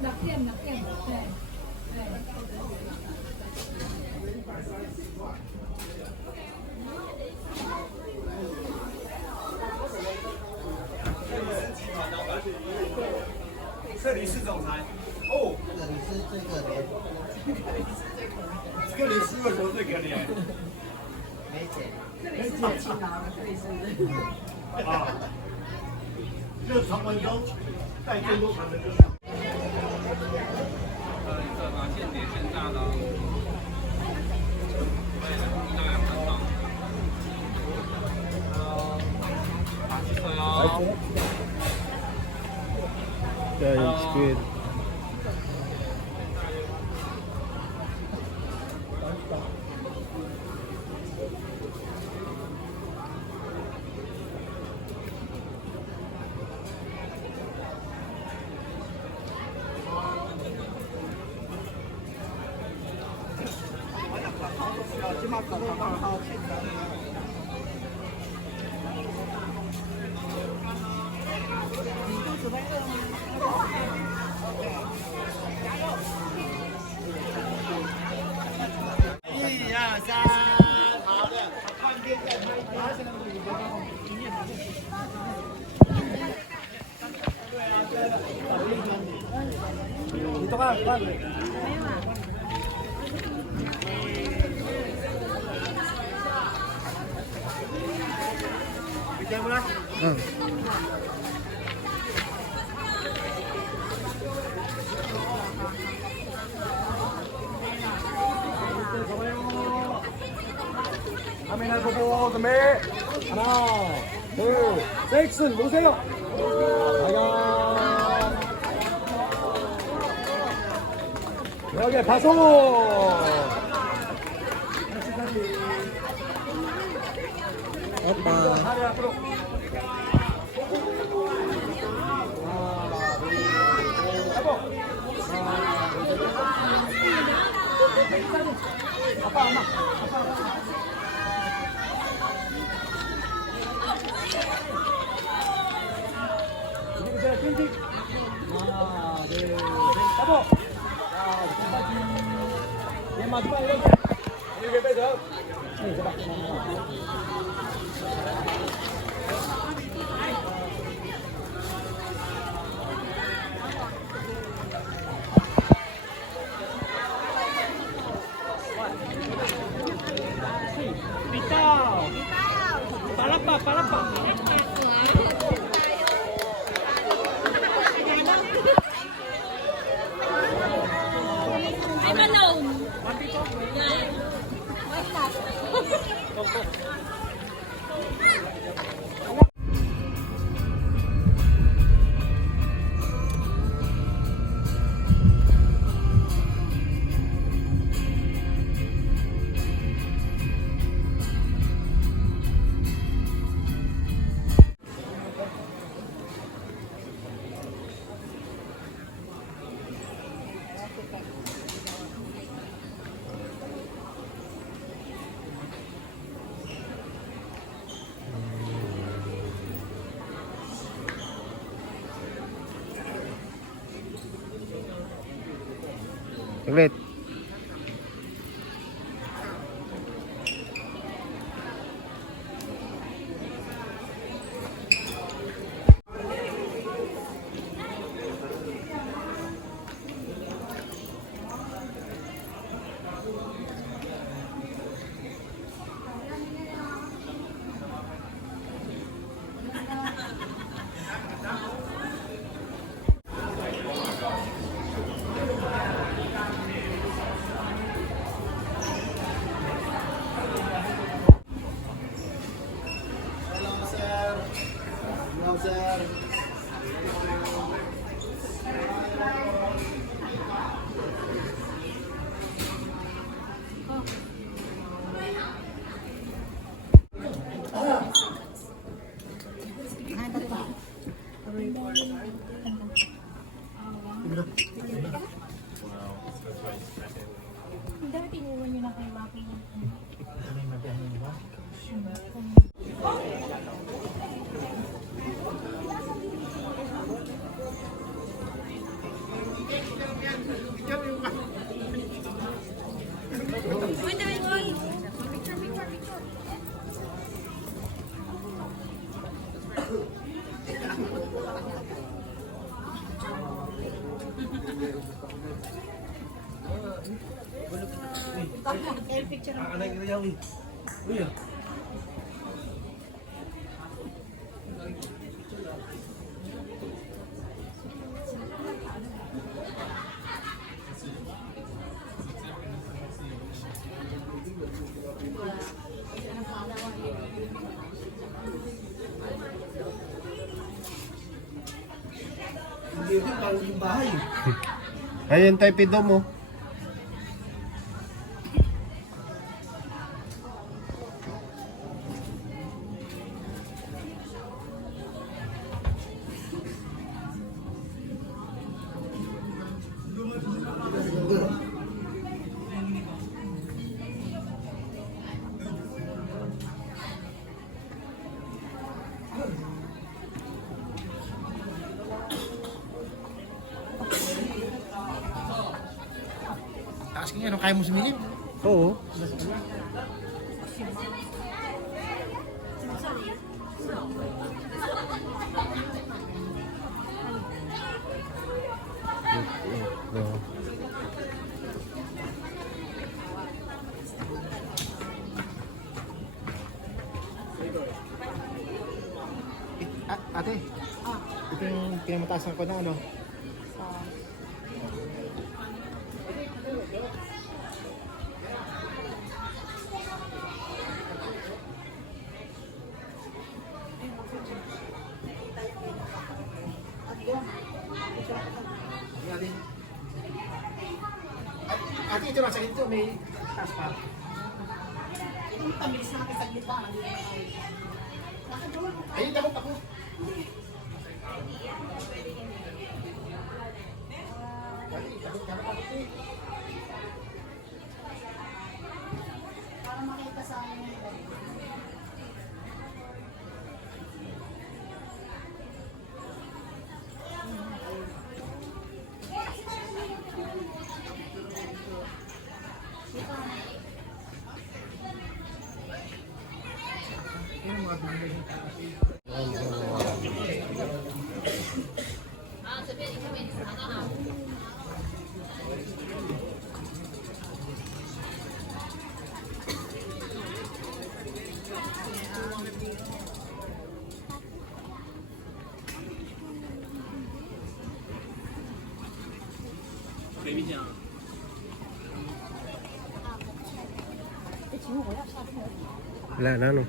낙견. 네. 네. 这里是总裁哦，这里是最可怜，这里是为什么最可怜？没钱。这里是最勤劳的，这里是。啊，热传闻中带更多传的就是。这把现点现炸的，对的，大概2分钟。打鸡腿哦。Yeah, it's good. Ừ. 카메라 보고 준비. 하나, 둘, 셋, 놓으세요. 여기 가서. Opa. 다리 앞으로. 아빠, 엄마. 그리고 제가 띵띵. 하나, 둘, 셋, 잡아. 자, 끝까지. 얘 마지막 이렇게 빼자. 잡아. Palapa. I'm alone. Yeah. What's that? Saglit. Dapat iniwan nyo na kay Maki. Ayun tayo pido mo. Taas kanya, ano kaya mo sumilip? Oo. Ate, ito yung pinamatasan ko na ano. Ate, ito nasa dito, may taas pa. Ayun, takot ako. Wala na, no?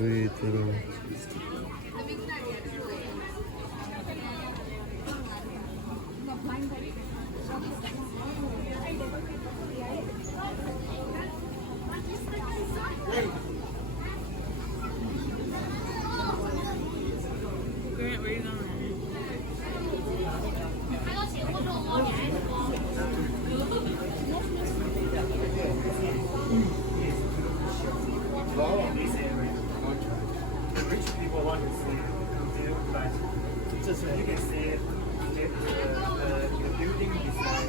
Wait, Rich people want to see it, but just you can see the building design.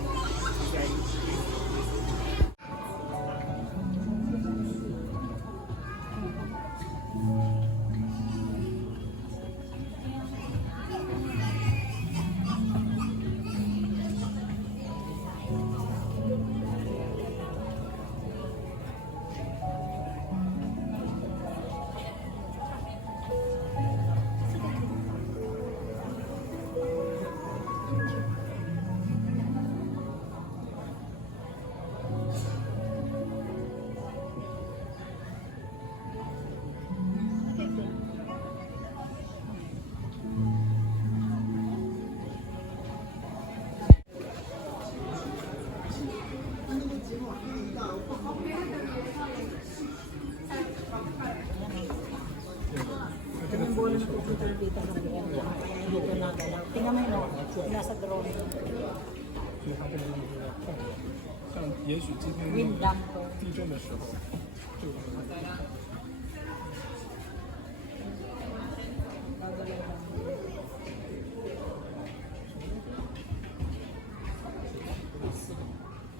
Dito na lang. Tingnan mo yun, nasa drone. 所以它这个东西是要控的。像也许今天那个地震的时候，这个东西它就会控。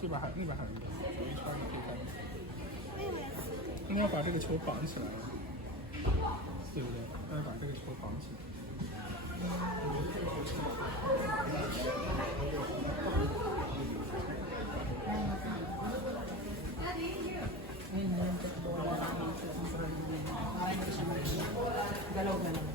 这边还那边还有一个，左一圈你可以看。应该把这个球绑起来了，对不对？应该把这个球绑起来。Galaw-galaw.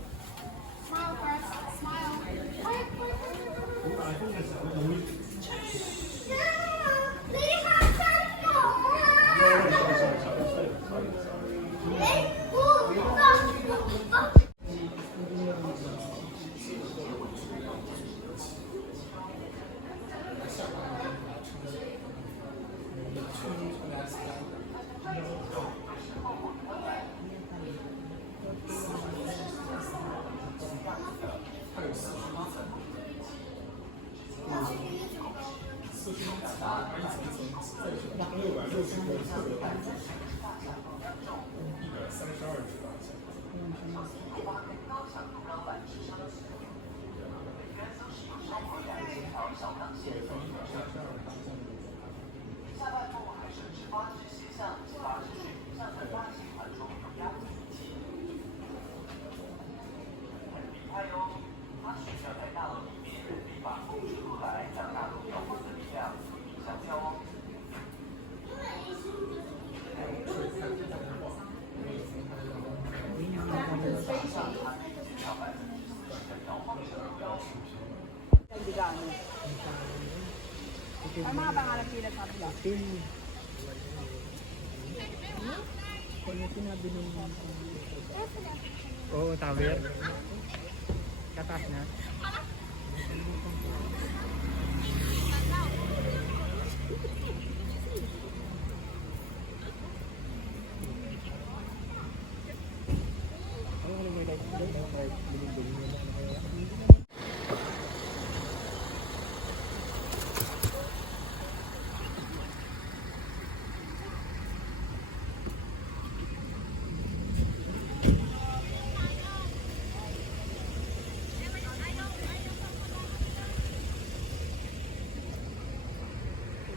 Ano mga pangarap nila sa kabila? Oo, tower. Kataas na.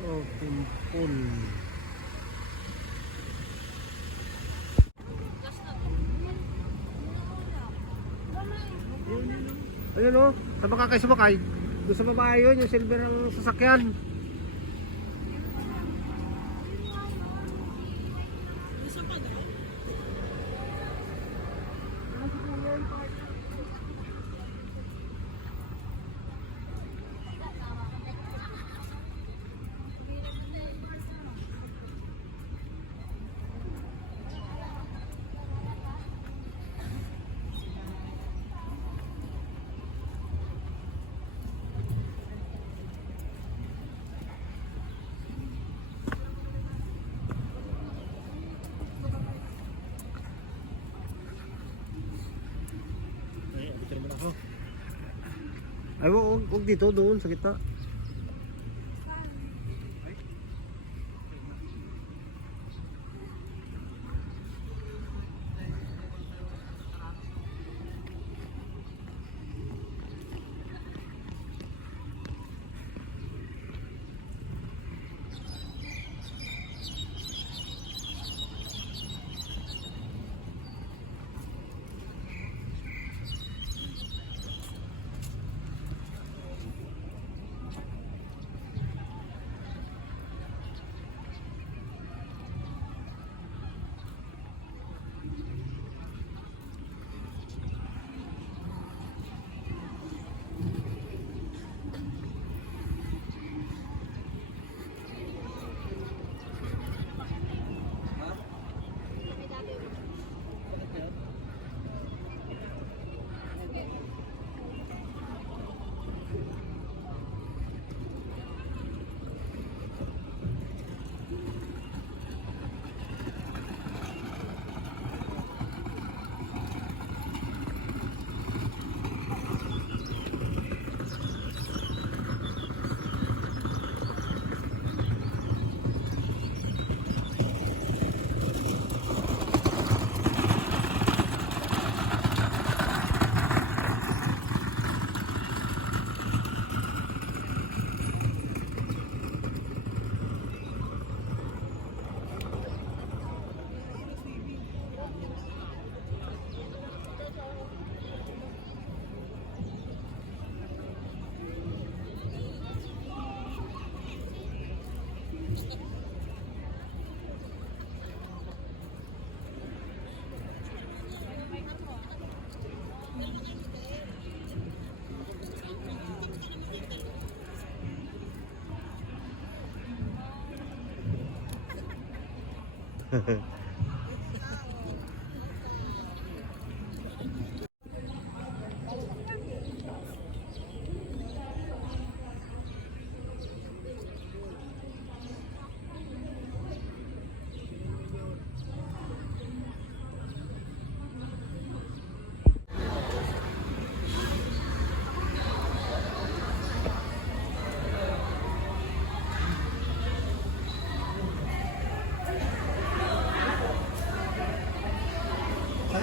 Oh, kumpul. Ayun o, sa baka kayo sumakay. Doon sa babae yun, yung silver ng sasakyan. Ay, huwag dito, doon sa kita.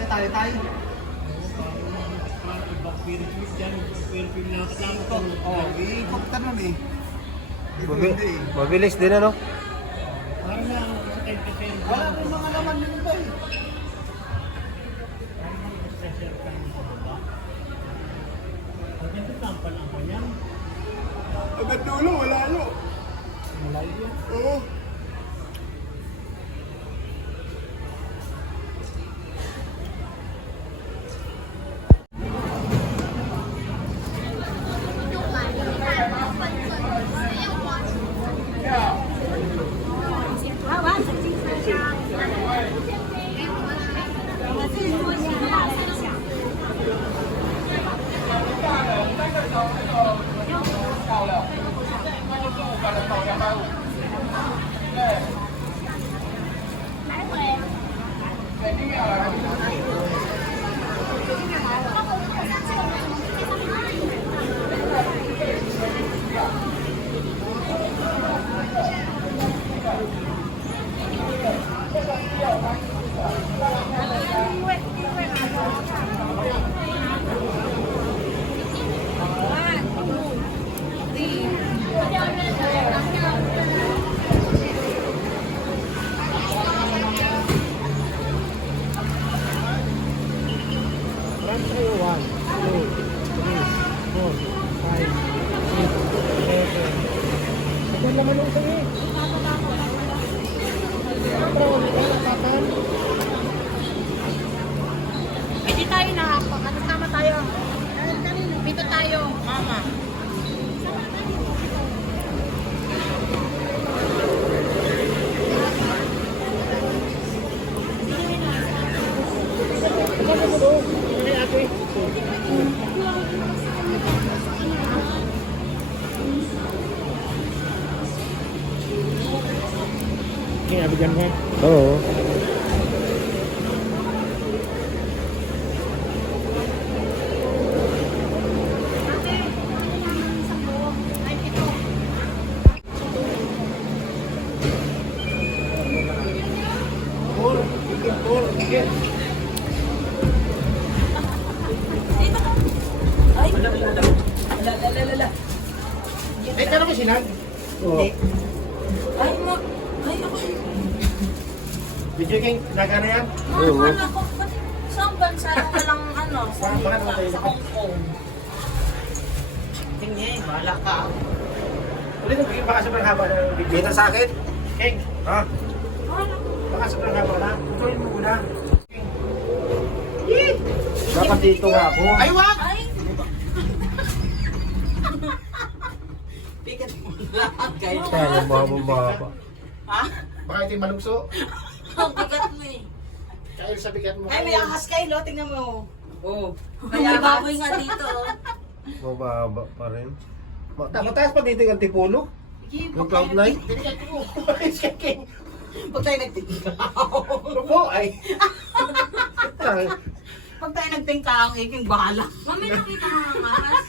Sana tayo. Oh, ikot nun eh. Mabilis din ano? Wala rin mga laman yun ba eh. Agad dulo, wala no. Malayo? Oo. Hindi tayo nakapak. Ano tama tayo? Dito tayo. Mama. Okay, abigyan mo. Oo. Eh, kano mo sinag? Oo. Ay, ay, ako. Video King, nagano yan? Oo. Ako, saan bansa ka lang, ano, sa Hong Kong. Tingnan, wala ka. Ulit mo, baka sobrang haba ng video. Kita sa akin? King, ha? Baka sobrang haba na. Tuloy mo muna. Dapat dito nga ako. Ay, wag! Ay, Pikat mo lahat kayo. Kaya mababa. Ha? Baka ito yung malugso. ang bigat mo eh. Kaya sa bigat mo. Ay, may ahas kayo, lo. Tingnan mo. Oo. May baboy nga dito, oh. Mababa pa rin. Mataas pa dito yung antipulo? Yung cloud nine? King. Pag tayo nagtingkaw. Ano po? Ay. Pag tayo nagtingkaw, iking bahala. Mami, nakita ka nga maras.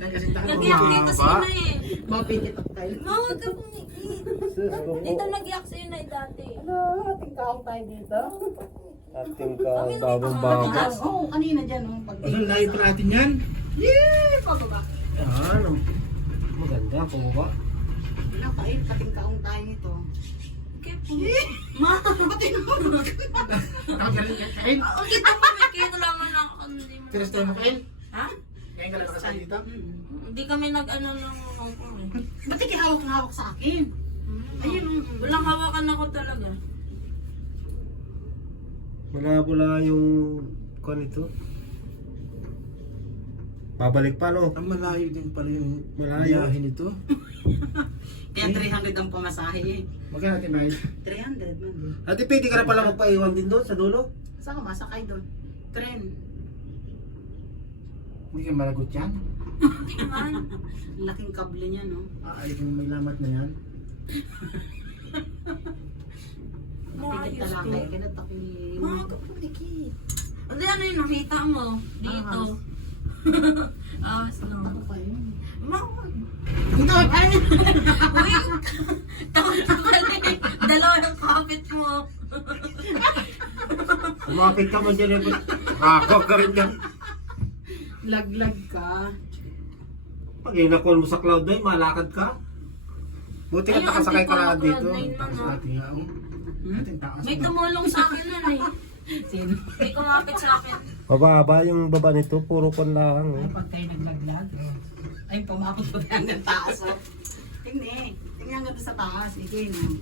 Nagkasintahan mo. Nag-iyak dito si Ina eh. Mapikit ako tayo. Mawag ka pong dito nag-iyak si Ina dati. Tingkaw tayo dito. Ating ka babang-babang. Oo, kanina dyan. Oh, pag Ano, layo pa natin yan? yeah, pababa. Ah, maganda. Pumaba. Wala pa eh, patingkaong tayo nito. Okay po. Ma, pati naman. Nakagaling ka, Kain? Ang kita mo, may kinulaman ako. Hindi mo. First time mo, Kain? Ha? Kain ka lang nakasal dito? Hindi kami nag-ano ng Hong Kong eh. Ba't ikihawak na hawak sa akin? Ayun, Walang hawakan ako talaga. Wala yung kwan ito. Babalik pa, no? Ang malayo din pala yung Malayo. biyahe nito. Kaya 300 ang pamasahe eh. Magkano natin ba? 300 man. Ate, pwede ka na pala magpaiwan din doon sa dulo? Saan ka masakay doon? Tren. Hindi ka malagot yan. Hindi naman. Laking kable niya, no? Ay, kung may lamat na yan. Matikit na lang kayo. Kinatak ni... Mga kapulikit. Hindi, ano yung nakita mo? Dito. Awas no. Ano pa yun? Ito! Ay! Uy! Takot ka pala eh. Dalawa ng kapit mo. Lumapit ka mo dyan. Kakak ka rin dyan. Laglag ka. Pag inakol mo sa Cloud9, malakad ka. Buti ka Ayun, nakasakay ka na antipolo dito. Cloud9 man, Taas oh. natin nga, oh. Ating taas May na. tumulong sa akin nun eh. Sino? May kumapit sa akin. Mababa yung baba nito, puro kon lang. Ay, pag kayo naglaglag. Ay, pumakot pa hanggang taas, oh. Tingnan. Tingnan nga doon sa taas. Ikin, oh.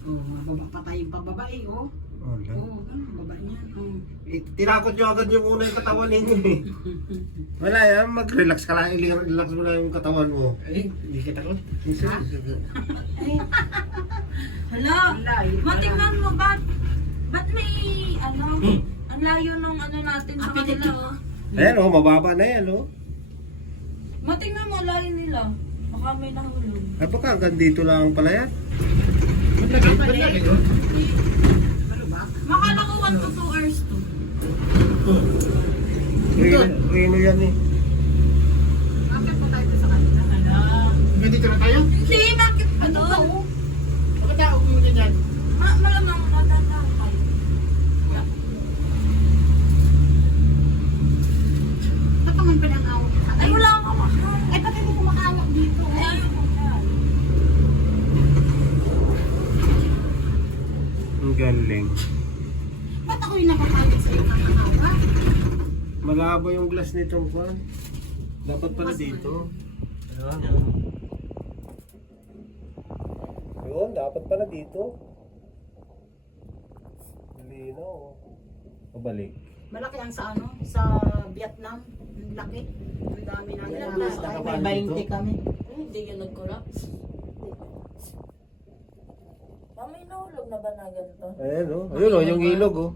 Oh, mababa pa tayong pababa, eh, oh. Wala. Oo, baba niyan, oh. Tinakot nyo agad yung unang katawan ninyo eh. Wala yan, mag-relax ka lang. I-relax mo lang yung katawan mo. Ay, hindi kita ko. Hala! Layo pala. Matingnan mo ba't may ano? Ang layo nung ano natin sa kanila oh. Ayan oh, mababa na yan oh. Matingnan mo layo nila. Baka may nahulog. Ay baka hanggang dito lang pala yan. Ba't lagi doon? Ano ba? Makala ko 1 to 2 hours to. Rino yan eh. Bakit po tayo sa kanila? Ano? Hanggang dito na tayo? Hindi, bakit Ano ano? ba, oh? Bakit tao pumunta dyan? Malamang natatawa kayo. Ba't naman pinag-awak ka? Ay, wala akong makakawak. Ay, ba't hindi kumakawak dito? Ay, ayaw ko na. Ang galing. Ba't ako yung nakakawak sa'yo kakakawa? Malabo yung glass nitong kwan. Dapat pala dito. Ayan. Yun, dapat pala dito. Malino oh. Pabalik. Malaki ang sa ano? Sa Vietnam. Ang laki. Ang dami na nila. Ilan ba? May 20 kami. Hindi yun nag-collapse. May nahulog na ba na ganito? Ayan oh. Ayun oh, yung ilog oh.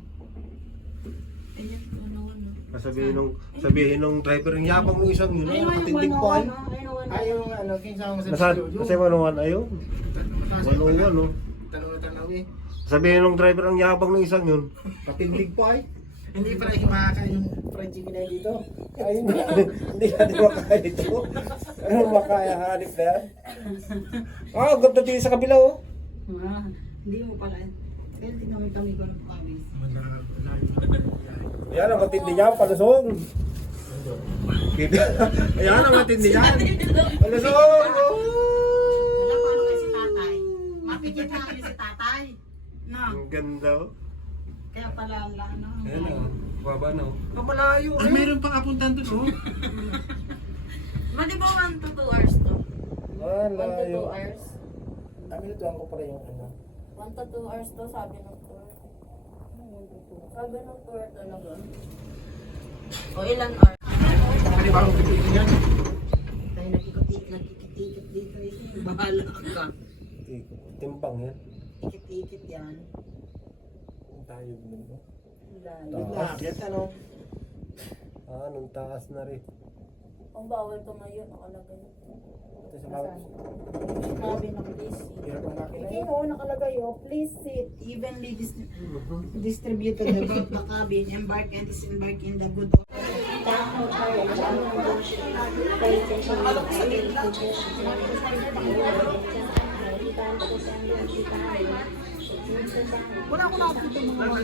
Ayan, ano. Sabihin nung driver yung yabang ng isang yun. Ayun, Nakatindig ayun, po ay. Ay, yung ano, kinsa mo sa Nasaan? studio. Kasi manuwan ayun. Manuwan oh. Tanaw eh. Sabihin nung driver ang yabang ng isang yun. Katindig po ay. Hindi pa rin makakain yung fried chicken na dito. Ay, hindi natin makaya ito. Ano makaya hanip na yan? Ah, ganda din sa kabila oh. Ah, hindi mo pala. Kaya tingnan kami ko ng kabis. Ayan ang matindi niya, palusong. Ayan ang matindi niya. Palusong! Alam ko ano kay si tatay. Mapigit na kami si tatay. No. Ang ganda oh. Kaya pala ano. Ayan oh. Baba na oh. Mamalayo Ay, mayroon pang apuntan doon, oh. Di ba 1 to 2 hours to? 1 to 2 Malayo. hours? Minutuan ko pala yung ano. 1 to 2 hours to, sabi ng tour. Sabi ng tour talaga. O ilan hours? Pwede ba akong pipitin yan? Tayo nagkikit-ikit dito eh. Bahala ka. Timpang yan. Ikit-ikit yan. Tayo din mo. Bakit, ano? Ah, nung taas na rin. Kung bawal tumayo, nakalagay. Ito sa bawat. Sabi ng please. Hirap ang makina Hindi mo nakalagay oh, please sit evenly distributed above the cabin, embark and disembark in the good Wala ko nakakita ng mga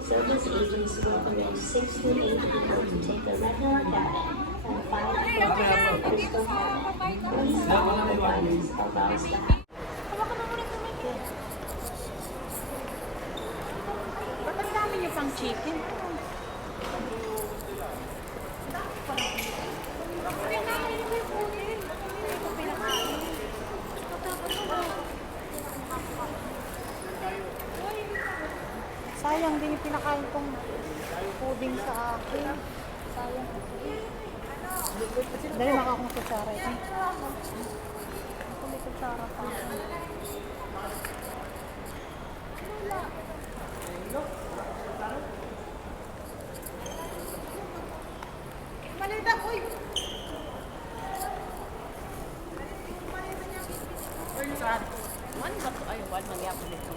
Service agents welcome 6 to 8 people to take a regular cabin and 5 crystal Please follow the guidance of our staff. Ba't ang dami niyo pang chicken? Pinakain. Sayang din yung pinakain kong pudding sa akin. Sayang. Dali maka akong kutsara ito. Ako may kutsara pa ako. Malita ko eh. One ba to? Ay, one magyapon ito.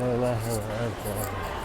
Wala.